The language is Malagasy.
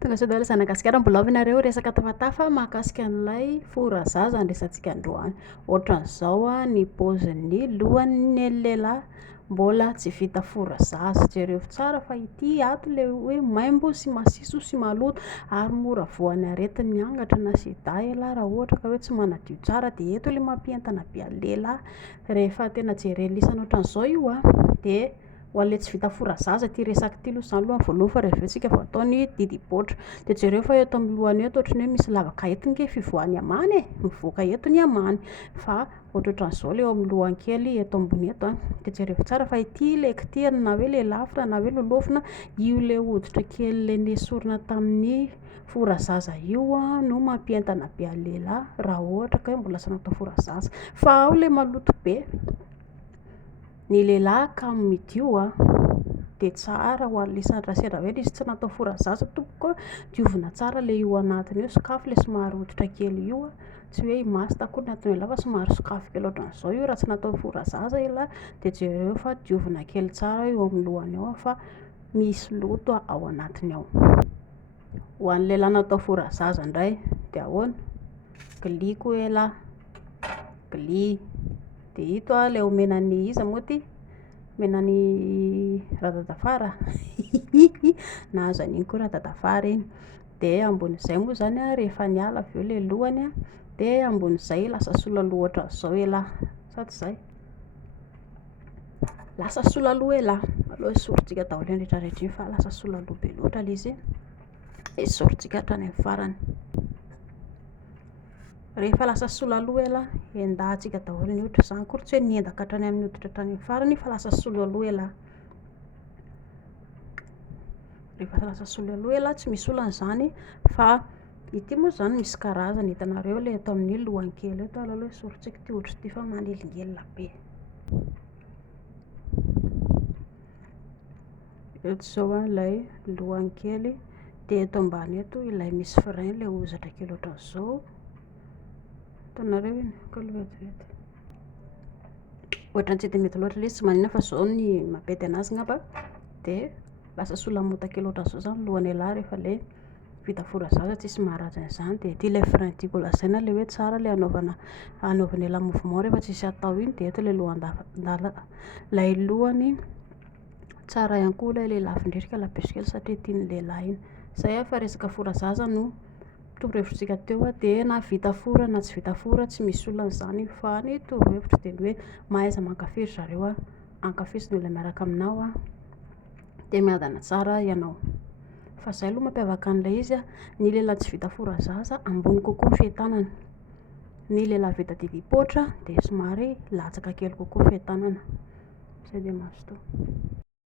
Tonga sao daholo zanagasikara mbola avy nareo resaka tafatafa mahakasika an'ilay forazaza andresantsika androany. Ohatran'izao a ny paozin'ny lohan'ny lehilahy mbola tsy vita forazaza. Jereo tsara fa ity ato le hoe maimbo sy masiso sy maloto ary mora voan'ny aretin'ny angatra na sida ela raha ohatra ka hoe tsy manadio tsara, de eto le mampientana be an'ny lehilahy rehefa tena jerelisana ohatran'izao io a de ho an'le tsy vita forazaza ty resaka ty aloha zany aloha voalohany fa rehefa avy eo tsika vao atao ny didipoitra. De jereo fa eto amin'ny lohany eto ohatrany hoe misy lavaka entiny ke fivoahany amany e, mivoaka eto ny amany fa ohatran'izao le eo amin'ny lohany kely eto ambony eto a. De jereo tsara fa ity le kitirina na hoe le lafina na hoe lolofina io le hoditra kely le nesorina tamin'ny forazaza io a no mampientana be an'ny lehilahy raha ohatra ka hoe mbola tsy natao forazaza. Fa ao le maloto be ny lehilahy ka midio a de tsara ho an'le sandrasera hoe izy tsy natao forazaza tompoko diovina tsara le io anatiny io, sokafy le somary hoditra kely io a, tsy hoe himasy takory ny atony lava somary sokafy kely ohatran'izao io raha tsy natao forazaza ela de jereo fa diovina kely tsara io amin'ny lohany ao fa misy loto ao anatiny ao. Ho an'ny lehilahy natao forazaza indray de ahoana? Gliko ela gli de ito a le omenan'ny iza moa ty? Menan'ny radadafara na aza an'iny koa radadafara iny. De ambon'izay moa zany a rehefa niala avy eo le lohany a de ambon'izay lasa sola loha ohatran'izao elahy, sa tsy zay? Lasa sola loha elahy, aleo esorintsika daholo iny rehetrarehetra iny fa lasa sola loha be loatra le izy, esorintsika hatrany amin'ny farany. Rehefa lasa sola loha elahy endahantsika daholo ny hoditra zany akory tsy hoe niendaka hatrany amin'ny hoditra hatrany amin'ny farany fa lasa sola loha elahy. Rehefa lasa sola loha elahy tsy misy olana zany fa ity moa zany misy karazany, hitanareo le eto amin'ny lohany kely eto alalo esorintsika ty hoditra ty fa manelingelina be. Eto zao a ilay lohany kely de eto ambany eto ilay misy frein le hozatra kely ohatran'izao. Hitanareo iny ka le vetivety ohatran'ny tsy de mety loatra le izy tsy maninona fa zao ny mampety anazy ngamba de lasa sola mota kely ohatran'izao zany lohan'ny lehilahy rehefa le vita forazaza tsisy maharatsy an'izany. De ity le frein tiako lazaina le hoe tsara le anaovan'ny lamouvement rehefa tsisy atao iny de eto le lay lohany tsara ihany koa ilay lehilahy vindrika labesikely satria tian'ny lehilahy iny. Zay a fa resaka forazaza no torohevitrintsika teo a de na vita fora na tsy vita fora tsy misy olana zany fa ny torohevitra de ny hoe mahaiza mankafiry zareo a ankafizo ny olona miaraka aminao a de miadana tsara ianao. Fa zay aloha mampiavaka an'ilay izy a, ny lehilahy tsy vita forazaza ambony kokoa ny fientanana, ny lehilahy vita didipoitra de somary latsaka kely kokoa fientanana. Zay de mahazo toa.